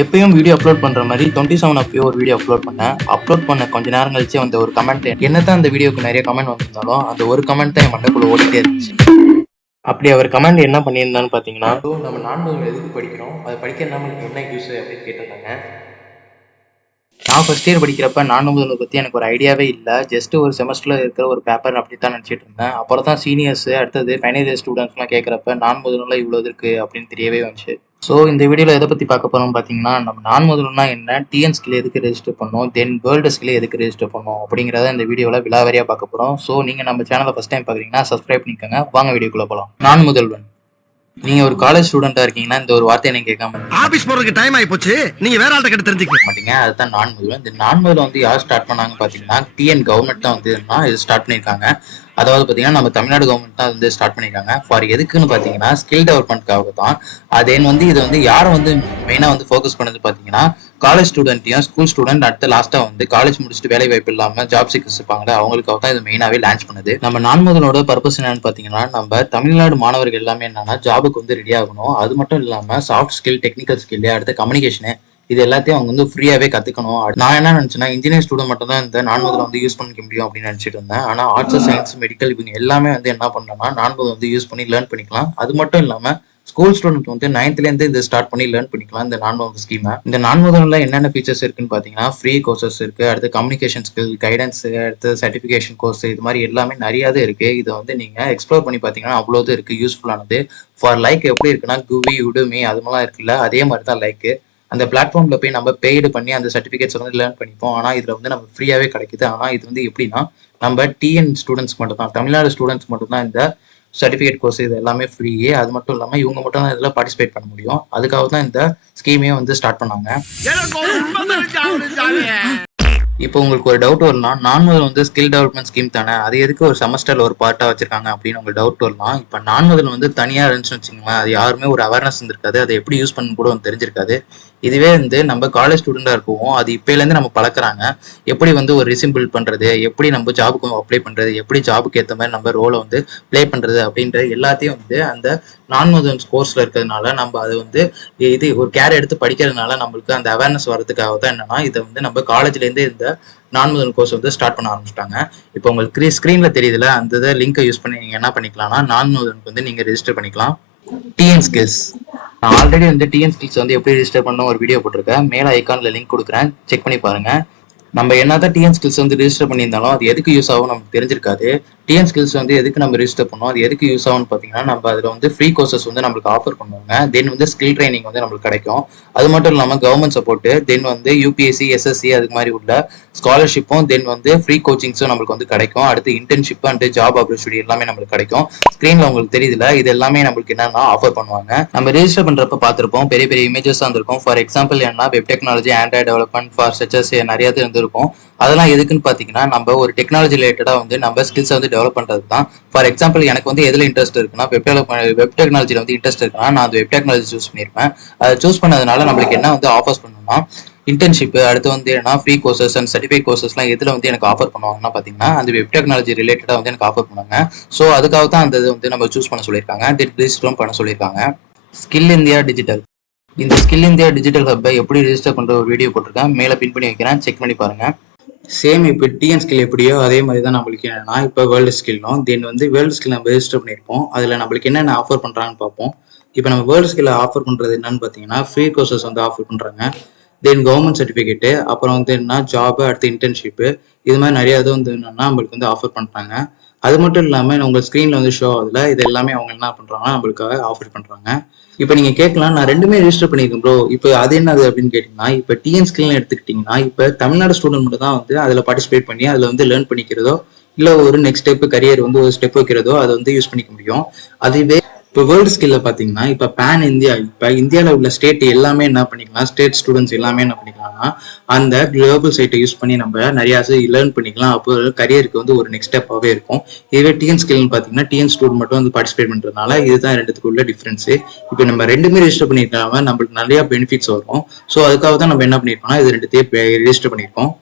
எப்பயும் video upload பண்ற மாதிரி 27 அப்பயும் ஒரு வீடியோ அப்லோட் பண்ணேன். அப்லோட் பண்ண கொஞ்ச நேரம் கழிச்சு வந்த ஒரு கமெண்ட், என்னதான் அந்த வீடியோக்கு நிறைய கமெண்ட் வந்திருந்தாலும் அந்த ஒரு கமெண்ட் தான் என் மண்டைக்குள்ள ஓடிட்டே இருந்துச்சு. அப்படி அவர் கமெண்ட் என்ன பண்ணியிருந்தான்னு பார்த்தீங்கன்னா, நம்ம நான்முதல் எதுக்கு படிக்கிறோம், அதை படிக்கிறதுனால நமக்கு என்ன யூஸ் அப்படின்னு கேட்டிருந்தாங்க. நான் ஃபர்ஸ்ட் இயர் படிக்கிறப்ப நான்முதலை பற்றி எனக்கு ஒரு ஐடியாவே இல்லை. ஜஸ்ட் ஒரு செமஸ்டரில் இருக்கிற ஒரு பேப்பர் அப்படி தான் நினச்சிட்டு இருந்தேன். அப்புறம் தான் சீனியர்ஸ் அடுத்தது ஃபைனல் இயர் ஸ்டூடெண்ட்ஸ்லாம் கேட்குறப்ப நான்முதலில் இவ்வளோ இருக்கு அப்படின்னு தெரியவே வந்துச்சு. ஸோ இந்த வீடியோவில் எதை பற்றி பார்க்க போகிறோம் பார்த்தீங்கன்னா, நம்ம நான்முதல்னா என்ன, டிஎன் ஸ்கில் எதுக்கு ரெஜிஸ்டர் பண்ணோம், தென் வேர்ல்டு ஸ்கில் எதுக்கு ரெஜிஸ்டர் பண்ணோம் அப்படிங்கிறத இந்த வீடியோவில் விலாவரியாக பார்க்க போகிறோம். ஸோ நீங்கள் நம்ம சேனலை ஃபஸ்ட் டைம் பார்க்குறீங்கன்னா சப்ஸ்கிரைப் பண்ணிக்கோங்க. வாங்க வீடியோக்குள்ளே போகலாம். நான்முதல்வன். நீங்க ஒரு காலேஜ் ஸ்டூடெண்டா இருக்கீங்கன்னா இந்த ஒரு வார்த்தையை நீங்க கேட்காம ஆபீஸ் போறதுக்கு டைம் ஆயி போச்சு, நீங்க வேற ஆள்கிட்ட கிட்ட தெரிஞ்சுக்க மாட்டீங்க. அதுதான் நான்முதல். இந்த நான்முதல் வந்து யார் ஸ்டார்ட் பண்ணாங்க பாத்தீங்கன்னா, டிஎன் கவர்மெண்ட் தான் வந்து இது ஸ்டார்ட் பண்ணியிருக்காங்க. அதாவது பார்த்தீங்கன்னா நம்ம தமிழ்நாடு கவர்மெண்ட் தான் வந்து ஸ்டார்ட் பண்ணியிருக்காங்க. ஃபார் எதுக்குன்னு பார்த்தீங்கன்னா ஸ்கில் டெவலப்மெண்ட்காக தான். அதேன்னு வந்து இதை வந்து யாரை வந்து மெயினாக வந்து ஃபோக்கஸ் பண்ணது பார்த்தீங்கன்னா, காலேஜ் ஸ்டூடெண்ட்டையும் ஸ்கூல் ஸ்டூடெண்ட் அடுத்து லாஸ்ட்டாக வந்து காலேஜ் முடிச்சுட்டு வேலை வாய்ப்பு இல்லாமல் ஜாப் சீக்கர்ஸ் இருப்பாங்களே அவங்களுக்காக தான் இது மெயினாகவே லான்ச் பண்ணுது. நம்ம நான்முதலோட பர்பஸ் என்னன்னு பார்த்தீங்கன்னா, நம்ம தமிழ்நாடு மாணவர்கள் எல்லாமே என்னன்னா ஜாபுக்கு வந்து ரெடி ஆகணும். அது மட்டும் இல்லாமல் சாஃப்ட் ஸ்கில், டெக்னிக்கல் ஸ்கில், அடுத்து கம்யூனிகேஷனு, இது எல்லாத்தையும் அவங்க வந்து ஃப்ரீயாவே கத்துக்கணும். நான் என்ன நினைச்சேன்னா, இன்ஜினியரிங் ஸ்டூடெண்ட் மட்டும் தான் இந்த நான்முதல் வந்து யூஸ் பண்ணிக்க முடியும் அப்படின்னு நினைச்சிட்டு இருந்தேன். ஆனா ஆர்ட்ஸ், சயின்ஸ், மெடிக்கல் இவங்க எல்லாமே வந்து என்ன பண்ணலாம்னா நான்முதல் வந்து யூஸ் பண்ணி லேர்ன் பண்ணிக்கலாம். அது மட்டும் இல்லாம ஸ்கூல் ஸ்டூடெண்ட் வந்து 9th இருந்து இதை ஸ்டார்ட் பண்ணி லேர்ன் பண்ணிக்கலாம் இந்த நான்முதல் ஸ்கீமை. இந்த நான்முதல்ல என்னென்ன ஃபீச்சர்ஸ் இருக்குன்னு பாத்தீங்கன்னா, ஃப்ரீ கோர்சஸ் இருக்கு, அடுத்து கம்யூனிகேஷன் ஸ்கில், கைடன்ஸ், அடுத்து சர்டிபிகேஷன் கோர்ஸ், இது மாதிரி எல்லாமே நிறைய இருக்கு. இதை வந்து நீங்க எக்ஸ்ப்ளோர் பண்ணி பாத்தீங்கன்னா அவ்வளவு இருக்கு யூஸ்ஃபுல்லானது. ஃபார் லைக் எப்படி இருக்குன்னா குவி, உடுமி அது மாதிரிலாம் இருக்குல்ல, அதே மாதிரி தான் லைக். அந்த பிளாட்ஃபார்ம்ல போய் நம்ம பெய்டு பண்ணி அந்த சர்டிஃபிகேட்ஸ் வந்து லேர்ன் பண்ணிப்போம். ஆனால் இதில் வந்து நம்ம ஃப்ரீயாகவே கிடைக்குது. ஆனால் இது வந்து எப்படின்னா நம்ம டிஎன் ஸ்டூடெண்ட்ஸ் மட்டும் தான், தமிழ்நாடு ஸ்டூடெண்ட்ஸ் மட்டும் தான் இந்த சர்டிஃபிகேட் கோர்ஸ் இது எல்லாமே ஃப்ரீயே. அது மட்டும் இல்லாமல் இவங்க மட்டும் தான் இதில் பார்ட்டிசிபேட் பண்ண முடியும். அதுக்காக தான் இந்த ஸ்கீமே வந்து ஸ்டார்ட் பண்ணாங்க. இப்போ உங்களுக்கு ஒரு டவுட் வரலாம், நான்முதல் வந்து ஸ்கில் டெவலப்மெண்ட் ஸ்கீம் தானே, அது எதுக்கு ஒரு செமஸ்டர்ல ஒரு பார்ட்டா வச்சிருக்காங்க அப்படின்னு உங்களுக்கு டவுட் வரலாம். இப்போ நான்முதல் வந்து தனியா இருந்துச்சுன்னு வச்சுக்கோங்களேன், அது யாருமே ஒரு அவேர்னஸ் இருந்திருக்காது, அதை எப்படி யூஸ் பண்ண கூட தெரிஞ்சிருக்காது. இதுவே வந்து நம்ம காலேஜ் ஸ்டூடெண்டா இருக்கோம், அது இப்பயிலேருந்து நம்ம பழக்கிறாங்க. எப்படி வந்து ஒரு ரெஸ்யூம் பில்ட் பண்றது, எப்படி நம்ம ஜாபுக்கு அப்ளை பண்றது, எப்படி ஜாபுக்கு ஏற்ற மாதிரி நம்ம ரோலை வந்து ப்ளே பண்றது அப்படின்ற எல்லாத்தையும் வந்து அந்த நான்முதல் கோர்ஸ்ல இருக்கிறதுனால நம்ம அது வந்து இது ஒரு கேர் எடுத்து படிக்கிறதுனால நம்மளுக்கு அந்த அவேர்னஸ் வர்றதுக்காக தான் என்னன்னா இதை வந்து நம்ம காலேஜ்ல இருந்து இந்த நான்முதல் கோர்ஸ் வந்து ஸ்டார்ட் பண்ண ஆரம்பிச்சிட்டாங்க. இப்போ உங்களுக்கு ஸ்கிரீன்ல தெரியுதுல, அந்த லிங்கை யூஸ் பண்ணி நீங்க என்ன பண்ணிக்கலாம்னா நான்முதலுக்கு வந்து நீங்க ரெஜிஸ்டர் பண்ணிக்கலாம். டிஎன் ஸ்கில்ஸ், நான் ஆல்ரெடி வந்து டிஎன் ஸ்கில்ஸ் வந்து எப்படி ரெஜிஸ்டர் பண்ண ஒரு வீடியோ போட்டிருக்கேன். மேல ஐகான்ல லிங்க் கொடுக்குறேன், செக் பண்ணி பாருங்க. நம்ம என்னதான் டிஎன் ஸ்கில்ஸ் வந்து ரெஜிஸ்டர் பண்ணியிருந்தாலும் அது எதுக்கு யூஸ் ஆகும் நமக்கு தெரிஞ்சிருக்காது. டிஎன் ஸ்கில்ஸ் வந்து எதுக்கு நம்ம ரெஜிஸ்டர் பண்ணோம், அது எதுக்கு யூஸ் ஆகும்னு பார்த்தீங்கன்னா, நம்ம அதில் வந்து ஃப்ரீ கோர்சஸ் வந்து நம்மளுக்கு ஆஃபர் பண்ணுவாங்க. தென் வந்து ஸ்கில் ட்ரைனிங் வந்து நம்மளுக்கு கிடைக்கும். அது மட்டும் இல்லாமல் கவர்மெண்ட் சப்போர்ட், தென் வந்து யூபிஎஸ்சி, எஸ்எஸ்சி அதுக்கு மாதிரி உள்ள ஸ்காலர்ஷிப்பும், தென் வந்து ஃப்ரீ கோச்சிங்ஸும் நம்மளுக்கு வந்து கிடைக்கும். அடுத்து இன்டர்ன்ஷிப் அண்ட் ஜாப் ஆப்பர்ச்சுனிட்டி எல்லாமே நம்மளுக்கு கிடைக்கும். ஸ்கிரீன்ல உங்களுக்கு தெரியுதுல, இது எல்லாமே நம்மளுக்கு என்னன்னா ஆஃபர் பண்ணுவாங்க. நம்ம ரெஜிஸ்டர் பண்றப்ப பார்த்துருப்போம், பெரிய பெரிய இமேஜஸ் வந்திருக்கும். ஃபார் எக்ஸாம்பிள் என்ன, web technology, Android development for such as நிறைய இருந்திருக்கும். அதெல்லாம் எதுக்குன்னு பார்த்தீங்கன்னா, நம்ம ஒரு டெக்னாலஜி ரிலேட்டடாக வந்து நம்ம ஸ்கில்ஸை வந்து டெவலப் பண்ணுறது தான். ஃபார் எக்ஸாம்பிள் எனக்கு வந்து எதில் இன்ட்ரெஸ்ட் இருக்குன்னா, வெப் டெக்னாலஜியில் வந்து இன்ட்ரெஸ்ட் இருக்குன்னா நான் அந்த வெப் டெக்னாலஜி சூஸ் பண்ணியிருப்பேன். அதை சூஸ் பண்ணதுனால நம்மளுக்கு என்ன வந்து ஆஃபர்ஸ் பண்ணணும்னா இன்டர்ன்ஷிப், அடுத்து வந்து என்ன ஃப்ரீ கோர்சஸ் அண்ட் சர்டிஃபிகேட் கோர்சஸ்லாம் எதில் வந்து எனக்கு ஆஃபர் பண்ணுவாங்கன்னா பார்த்தீங்கன்னா அந்த வெப் டெக்னாலஜி ரிலேட்டடாக வந்து எனக்கு ஆஃபர் பண்ணுவாங்க. ஸோ அதுக்காக தான் அந்த இது வந்து நம்ம சூஸ் பண்ண சொல்லியிருக்காங்க, ரெஜிஸ்டரும் பண்ண சொல்லியிருக்காங்க. ஸ்கில் இந்தியா டிஜிட்டல், இந்த ஸ்கில் இந்தியா டிஜிட்டல் ஹப்பை எப்படி ரெஜிஸ்டர் பண்ணுற ஒரு வீடியோ போட்டிருக்கேன், மேலே பின் பண்ணி வைக்கிறேன், செக் பண்ணி பாருங்க. சேம் இப்போ டிஎன் ஸ்கில் எப்படியோ அதே மாதிரி தான் நம்மளுக்கு என்னன்னா இப்போ வேர்ல்டு ஸ்கில்லும், தென் வந்து வேர்ல்டு ஸ்கில் நம்ம ரெஜிஸ்டர் பண்ணியிருப்போம். அதில் நம்மளுக்கு என்னென்ன ஆஃபர் பண்ணுறாங்கன்னு பார்ப்போம். இப்போ நம்ம வேர்ல்டு ஸ்கில்ல ஆஃபர் பண்ணுறது என்னன்னு பார்த்தீங்கன்னா, ஃப்ரீ கோர்சஸ் வந்து ஆஃபர் பண்ணுறாங்க. தென் கவர்மெண்ட் சர்டிஃபிகேட்டு, அப்புறம் வந்து என்ன ஜாப், அடுத்து இன்டர்ன்ஷிப்பு, இது மாதிரி நிறைய இது வந்து என்னன்னா நம்மளுக்கு வந்து ஆஃபர் பண்ணுறாங்க. அது மட்டும் இல்லாமல் உங்கள் ஸ்க்ரீனில் வந்து ஷோ ஆகுதுல, இது எல்லாமே அவங்க என்ன பண்ணுறாங்கன்னா நம்மளுக்காக ஆஃபர் பண்ணுறாங்க. இப்போ நீங்க கேட்கலாம், நான் ரெண்டுமே ரெஜிஸ்டர் பண்ணியிருக்கேன் ப்ரோ, இப்போ அது என்னது அப்படின்னு கேட்டீங்கன்னா, இப்போ டிஎன் ஸ்கில்னு எடுத்துக்கிட்டீங்கன்னா இப்போ தமிழ்நாடு ஸ்டூடெண்ட் மட்டும் தான் வந்து அதில் பார்ட்டிசிபேட் பண்ணி அதில் வந்து லேர்ன் பண்ணிக்கிறதோ, இல்லை ஒரு நெக்ஸ்ட் ஸ்டெப் கரியர் வந்து ஒரு ஸ்டெப் வைக்கிறதோ அதை வந்து யூஸ் பண்ணிக்க முடியும். அதுவே இப்போ வேர்ல்டு ஸ்கில்ல பார்த்தீங்கன்னா இப்போ பேன் இந்தியா, இப்போ இந்தியாவில் உள்ள ஸ்டேட் எல்லாமே என்ன பண்ணிக்கலாம், ஸ்டேட் ஸ்டூடெண்ட்ஸ் எல்லாமே என்ன பண்ணிக்கலாம்னா அந்த குளோபல் சைட்டை யூஸ் பண்ணி நம்ம நிறையா லேர்ன் பண்ணிக்கலாம். அப்போ கரியருக்கு வந்து ஒரு நெக்ஸ்ட் ஸ்டெப்பாகவே இருக்கும். இதுவே டிஎன் ஸ்கில்னு பார்த்தீங்கன்னா டிஎன் ஸ்டூடெண்ட் மட்டும் வந்து பார்ட்டிசிபேட் பண்ணுறதுனால இதுதான் ரெண்டுத்துக்கு உள்ள டிஃப்ரென்ஸு. இப்போ நம்ம ரெண்டுமே ரெஜிஸ்டர் பண்ணியிருக்காம நம்மளுக்கு நிறைய பெனிஃபிட்ஸ் வரும். ஸோ அதுக்காக தான் நம்ம என்ன பண்ணியிருக்கோம்னா இது ரெண்டுத்தையும் ரெஜிஸ்டர் பண்ணியிருக்கோம்.